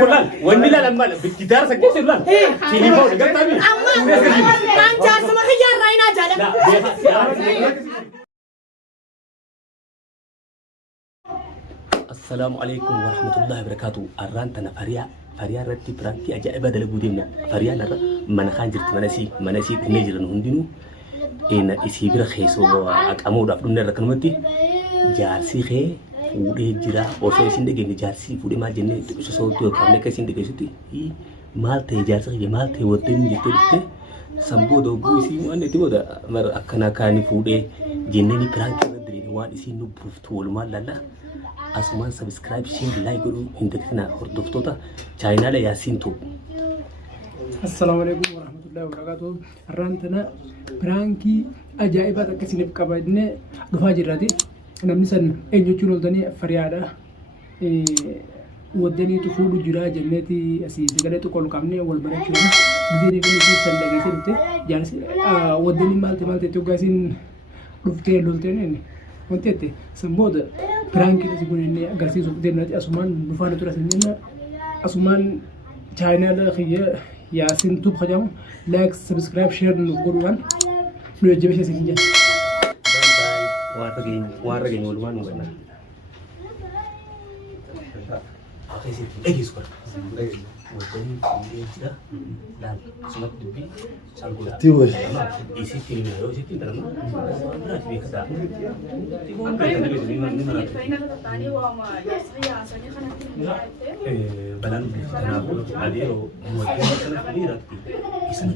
كلان وندي لا لما بالجدار سكت لان تليفون قلت أبي كان جار سما خيار راينا جالا السلام عليكم ورحمة الله وبركاته أرانتنا فريا رتي برانكي أجائب هذا لبودينا فريا نرى من خانجرت مناسي نجرن هندينو إن إسيبر خيسو أكمل أفضل نركنمتي جارسي خي فودي جرا وصو سندقي جارسي فودي ما جنة سو تو كامل كسندقي سوتي مال تي جارسي مال تي ودين جتة سامبو دو بوسي وانا تبغى ده مر أكنا كاني فودي جنة ني برانكي ندري وان إسي نبروف تول مال لا أسمان سبسكرايب شين لايك قولوا هندكنا هردفتوتا چاينا لا ياسين تو السلام عليكم ورحمة الله وبركاته رانتنا برانكي أجائبات كسيني بكابدنا دفاجر رادي أنا مثلا أيجو تقول دني فريادة ودني تفوق جرا جنتي أسيس كده تقول كامني والبركة شو بدي نقول في سندقي سنتي جالس ودني مالتي تقاسين رفتي لولتين وانتي سمود برانكي تقول إني أقرسي سوق ديناتي أسمان بفانة ترى سنينا أسمان channel خيا ياسين توب خجام لايك سبسكرايب شير نقولون نوجب شيء سكينجا باي وارجين ولوان وبنا أخي سيد أجي سكر ودني كذا لا سمعت دبي سالكولا تيوش إيشي كلمة هو إيشي كلمة برا في كذا تقول كذا تقول ما بلان تناقول عليه ومودي مثلا كبيرة اسمه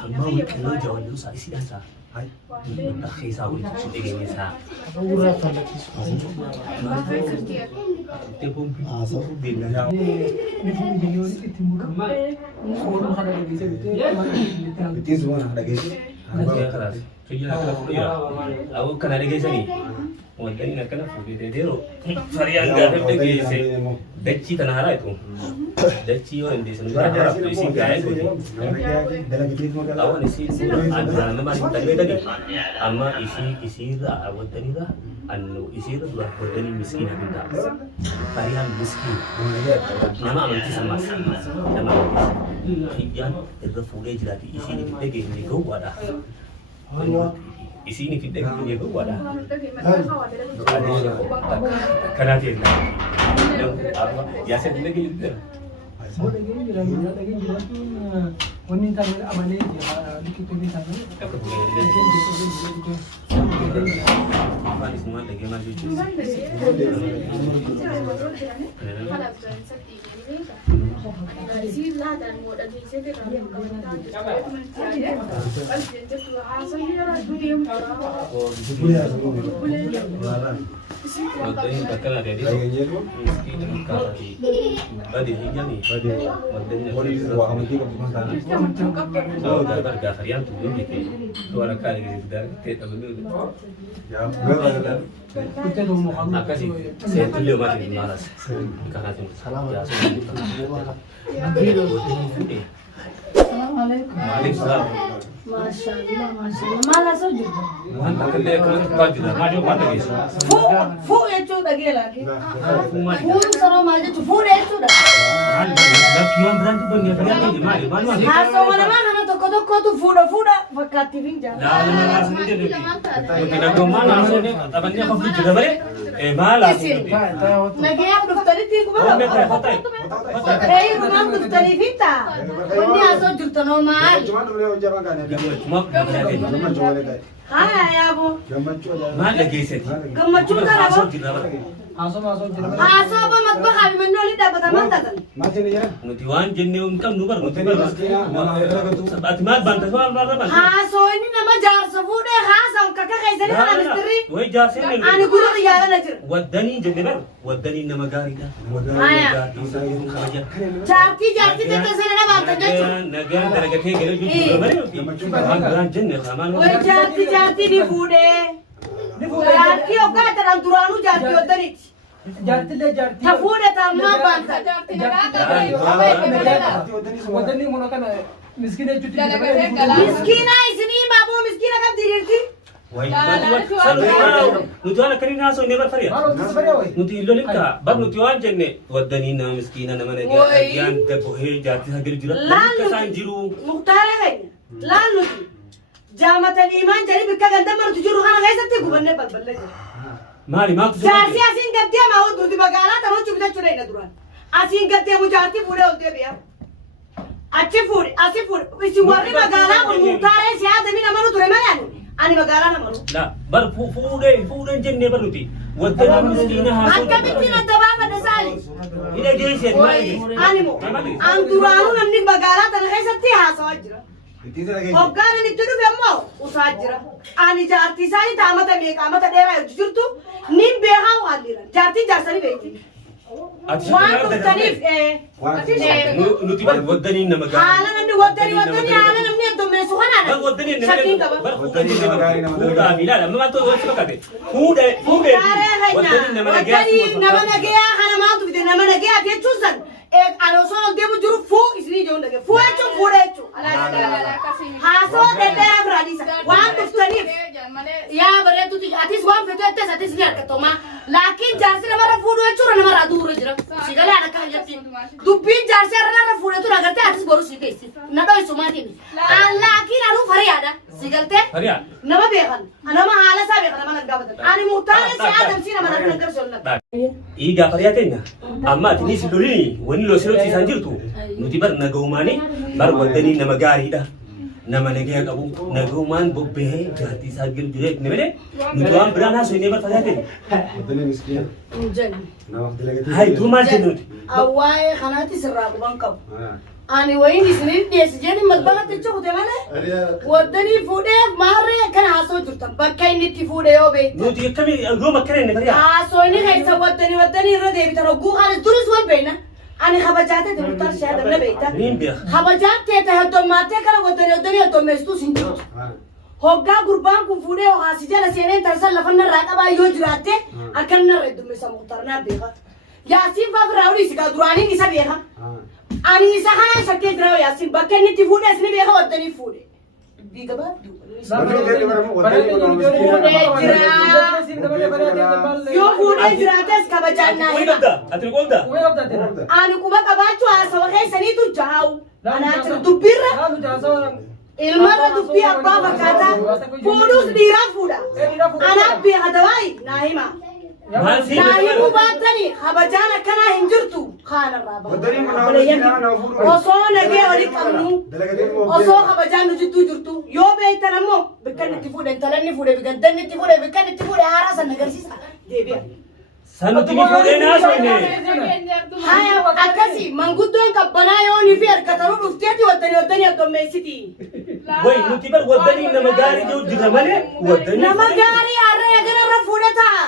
أما وكلو جوال لو سايسي هذا هاي أخي ساوي تشتري جيني سا أورا فلك تبون بينا نفهم بيون إتمور صور مخالف جيسة بتيز وانا على جيسي خلاص خيا أو كان على جيسني ودني نكنا فوق ديرو فريان قاعد بجيسة دتشي تنهارا itu دتشي وين دي سنجار جرا isi gaya itu awan isi ada nama tadi amma isi awal tadi anu isi dua wadani miskin abinda فريان miskin nama amanti sama nama khiyyan irra fuudhee jiraati isi ni fidee ni ga'u waadha isi ni fidee ni ga'u waadha kanati ya saya lagi gitu boleh gini jalan tu wanita kami amane dikit ini sana manis semua lagi maju Wadanya bakal ada di miskin kalau di badi hingga nih wadanya oh dapat gafarian tuh nih tuh ada kali gitu kita dulu kita tu Muhammad maka sih saya tuh lihat masih malas karena tuh ya Assalamualaikum. Waalaikumsalam. Masyaallah. Malah saja. Mantap kerja kalau tuh juga maju pada guys. Fu itu lagi lagi. Fu sama aja tu fu itu dah. Kian berani punya kalian di mana? Haso mana tu kau tu fu fakat tiving jah. Lah sendiri deh. Kita kemana sini? Tabannya kau beli juga balik? Malah. Lagi yang daftar itu aku bawa. Rumah daftar itu. Ini haso juta normal. Cuma Hai ya bu. mana geset? Kemacu kan apa? masuk Haso apa matbah kami menolak dapat amantan. Nutiwan jenis unkam nubar nutiwan. Atimat bantas mana? Haso ini nama jar sefude haso kakak kaisari mana misteri. Woi jasen ni. Ani guru riyalan aja. Wadani jenebar. Wadani nama gari dah. Jati tetap sana nama bantan. Naga teraga tegel juga beri. Anggaran jenis aman. Woi jati di fude. Jati oka terang turanu jati otarit. jarti le jarti Tafude tamma bantan. wadani mona kana miskine cuti Miskina isini babu miskina kan dirirti. nuti waan akkanii naasoo inni barfari'a. Nuti illolinka bar nuti waan jenne waddanii nama miskiina nama nagayaan dabbohee jaartii hagir jira. Akka isaan jiru. Muktaara keenya laal nuti jaamatan imaan jedhanii bikka ganda martu jiru kana keessatti gubannee balballee jira. Maali maaltu jaartii asiin gaddeema nuti magaalaa taphachuu bitachuu dha duraan. Asiin gaddeemu jaartii fuudhee ol deebi'a. Achi fuudhe asi fuudhe isin warri magaalaa kun muktaara siyaasa mina manu ture malaan. Ani magaalaa nama lu. Lah, bar fuudhee jennee bar nuti. Waddanii miskiina haasoo. Akkamitti na dabaafadha saali. Ila geesseet maali? Ani moo an duraanuu namni magaalaa tana keessatti haasawaa jira. Hoggaan inni itti dhufe immoo usaa jira. Ani jaartii isaanii taamata meeqaamata dheeraa yoo jirtu nin beekaa waan dheeraa. Jaartiin jaarsanii beekti. Waan dhuftaniif nuti bar waddanii nama gaari. Haala namni waddanii haala namni heddommeessu kanaadha. Bar waddanii nama shakkiin qaba. bar waddanii nama gaari nama fuudhaa fi ilaala amma maaltu walitti fakkaate. Fuudhee waddanii nama nagayaa kana maaltu fide nama nagayaa jechuun san ani osoo ol deemu jiru fuu isinii ijoon dhagee fuu jechuun fuudha jechuun. Haasoo dheedheeraa biraadhiisa waan dhuftaniif yaa bareeduuti atis waan fedhettes atis ni argatoma. Laakiin jaarsi namarra fuudhu jechuudha namarraa duura jira. Sigalee akka hojjettiin dubbiin jaarsi irra fuudhetu agartee atis boru si geessi. Na dho'isumaatiin. Laakiin anuu fariyaadha. Sigaltee nama beekan nama haala isaa beekan nama naggaafatan. Ani murtaa'ee si adamsii nama naggarsiisu. Iga fariyaa teenya amma ati ni si lolini wani lo siroti isaan jirtu nuti bar nagaumaani bar waddanii nama gaariidha. Nama nagaya qabu nagaumaan bobbee jaartii isaa jirjiree ni bede nuti waan biraan haasoo inni bar fariyaa teenya. Waddanii miskiina. Hai tu maal jennu nuti. Awwaa'ee kanaatti sirraa quban qabu. Ani wayin isinii dhiyeessi jedhi madbalatti chukute malee waddanii fuudhee maarree kana haasoo jirtan bakka inni itti fuudhee yoo beekte. Nuti akkamii yoo makkara inni fariyaa. Haasoo inni keessa waddanii irra deebitan hogguu kanis duris wal beekna. Ani kabajaatee te murtaar shaadamna beekta. Niin beeka. Kabajaatee te heddommaatee kana waddanii heddommeessituu sin jirtu. Hoggaa gurbaan kun fuudhee haasi jala seeneen tarsan lafanna irraa qabaa yoo jiraatte akka inni irra heddommeessa murtaar naa beeka. Yaasiin faa biraa olii sigaa duraaniin isa beeka. Ani isa kana shakkee jira Yaasiin bakka inni itti fuudhee isin beeka waddanii fuudhe. Dubbii gabaabduu. Yoo fuudhee jiraates kabajaan naa hima. Ati qolda. Ani quba qabaachuu haasawa keessaniitu jahaa'u. Anaa dubbiirra ilmarra dubbii abbaa fakkaataa fuudhuus dhiiraa fuudha. Anaaf beeka dawaayi naa hima. Naayimu baatanii kabajaan akkanaa hin jirtu kaanarraa ba'a. Osoo nagee olii qabnu osoo kabajaan nu jidduu jirtu yoo beektan ammoo bikkan itti fuudhe intalanni fuudhe bigaddanni itti fuudhe bikkan itti fuudhe haaraa san agarsiisa deebi'a. Sanuti ni fuudhee naasofne. Haya akkasii manguddoon qabbanaa yoonii fi harkatanuu dhufteeti waddanii heddommeessiti. Way nuti bar waddanii nama gaarii jiru jira malee waddanii. Nama gaarii harree agararra fuudhe ta'a.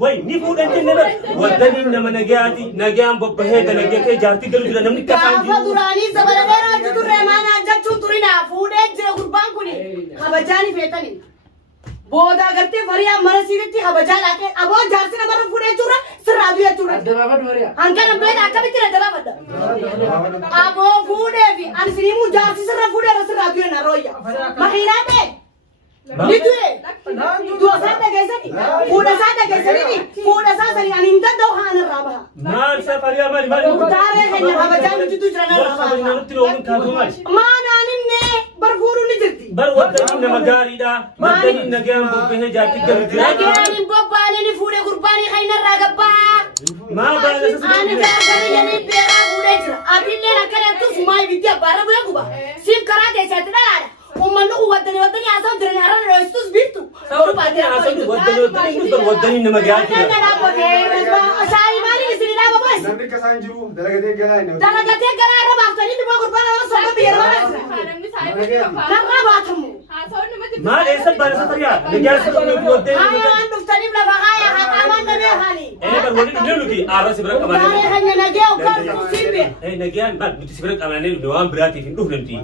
Way ni fuudhan jenne bar waddanii nama nagayaati nagayaan bobbahee dalagatee jaartii galu jira namni kasaan jiru. Gaafa duraanii sabala dheeraa jiru reemaanaan jechuun turinaa fuudhee jira gurbaan kuni kabajaani feetanii. Booda agartee fariyaa mana siiritti kabajaa laaqee aboo jaarsi namarra fuudhee jirra sirraa du'ee jirra. Hangana beela akkamitti na dabaafadha. Aboo fuudhee fi ani siniimuu jaarsi sirra fuudhee sirraa du'ee na rooyya. Makiinaa ta'e. Ni du'e. Du'asaa dhageessani. Fuudhasaa dhageessanii fuudhasaa sanii ani hin danda'u haanarraa baha. Maal isa fariyaa maali maali. Murtaaree keenya kabajaa nuti jira narraa baha. Namatti loomuun taatu maali. Maanaaninne bar fuudhuun ni jirti. Bar waddanii nama gaariidha. Waddanii nagayaan bobbahee jaartii galu jira. Nagayaan hin bobbaane ni fuudhee gurbaanii kainarraa gabbaa. Maal baala Ani jaarsarii yanii beeraa fuudhee jira. Atilleen akkanattu sumaa ibiddi abbaarra bu'ee guba. Siif karaa keessatti dhalaadha. Uummanni kun waddanii haasa'u jiran har'a dho'istus biiftu. waddanii nama gaariidha. Akka dhaabbatee shaayii maaliif isin dhaaba boos? Namni kasaan jiru dalagatee galaa hin Dalagatee galaa irra baaftanii dhibba gurbaan nama sobba biyya irra narra baatamu. Maal eessa baala fariyaa nagayaasa qabnu waddanii. Waan dhuftaniif lafa haaya haqaamaan na beekani. Bar wali dhufnee nuti aarra si bira qabanee. Baay'ee kan nagee uffatu simbe. Nagayaan bar nuti si bira qabanee dhufne waan biraatiif hin dhufne nuti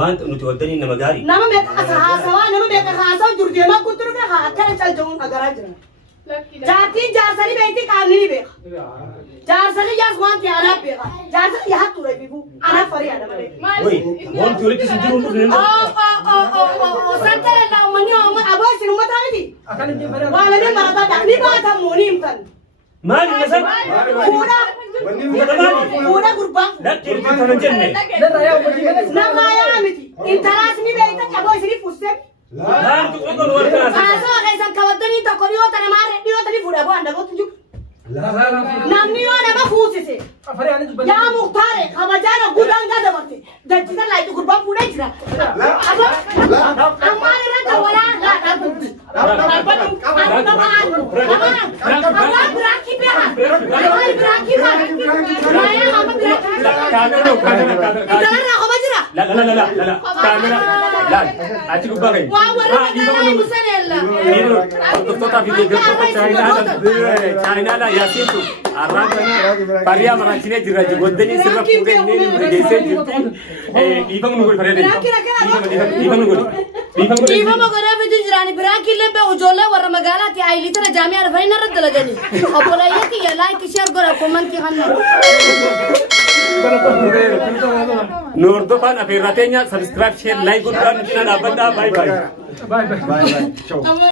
waan nuti waddanii nama gaarii. Nama meeqa haasawaa nama meeqa haasawaa jiru deemaa guutuu dhufe haa akkana caljamuun agaraa jira. Jaartiin jaarsanii beektii qaamni ni beeka. Jaarsanii jaars wanti anaaf beeka. Jaarsanii yahattu reebifu anaaf fariyaadha malee. Way wanti walitti si jiru dhufne. Santara laa uummanni aboo sinu mataamiti. Akan inni bara. Wala ni marata dakni baata munim kan. Maali nasan? Fuda. Fuda gurbaan. Lakki kana jenne. Dara yaa wajji bane. Nama yaa miti. Intaras ni beeyta qaboo isini fussen. Laan tu qol warta. Haasoo keessan kawaddanii tokko dhiyoota namaa dhiyootanii fuudha bu'aan dhagootu jiru. Namni yoo nama fuusise. Afari ani dubbata. Yaa muhtaare kabajaan guddaan gaa dabarte. Dachisa laayitu gurbaan fuudhee jira. Ammaan irratti walaa laa dhaabbatu. Ammaan biraakii beekaa. Ammaan biraakii beekaa. Raayyaa amma biraakii. Intalarraa koma jira. La. Kaamera. Laal. Achi gubbaa gahi. Waa warra magaalaa hin busaneella. Hordoftoota fi deeggartoota Chaayinaadhaa yaasiitu arraan fariyaa maraachinee jirra waddanii sirra fuudhee inni geessee jirti dhiifama nu godhi fariyaa dhiifama godhee fitu jiraani biraakii illee beeku ijoollee warra magaalaatti ayiliitara jaamiyaa dhufanii narra dalaganii obboleeyyaa kiyya laayikii sheer godha kommantii hanna. Nu hordofaan afeerraa teenya sabiskiraayib sheer laayik godhuudhaan dhaabbadhaa baay'ee. Bye bye.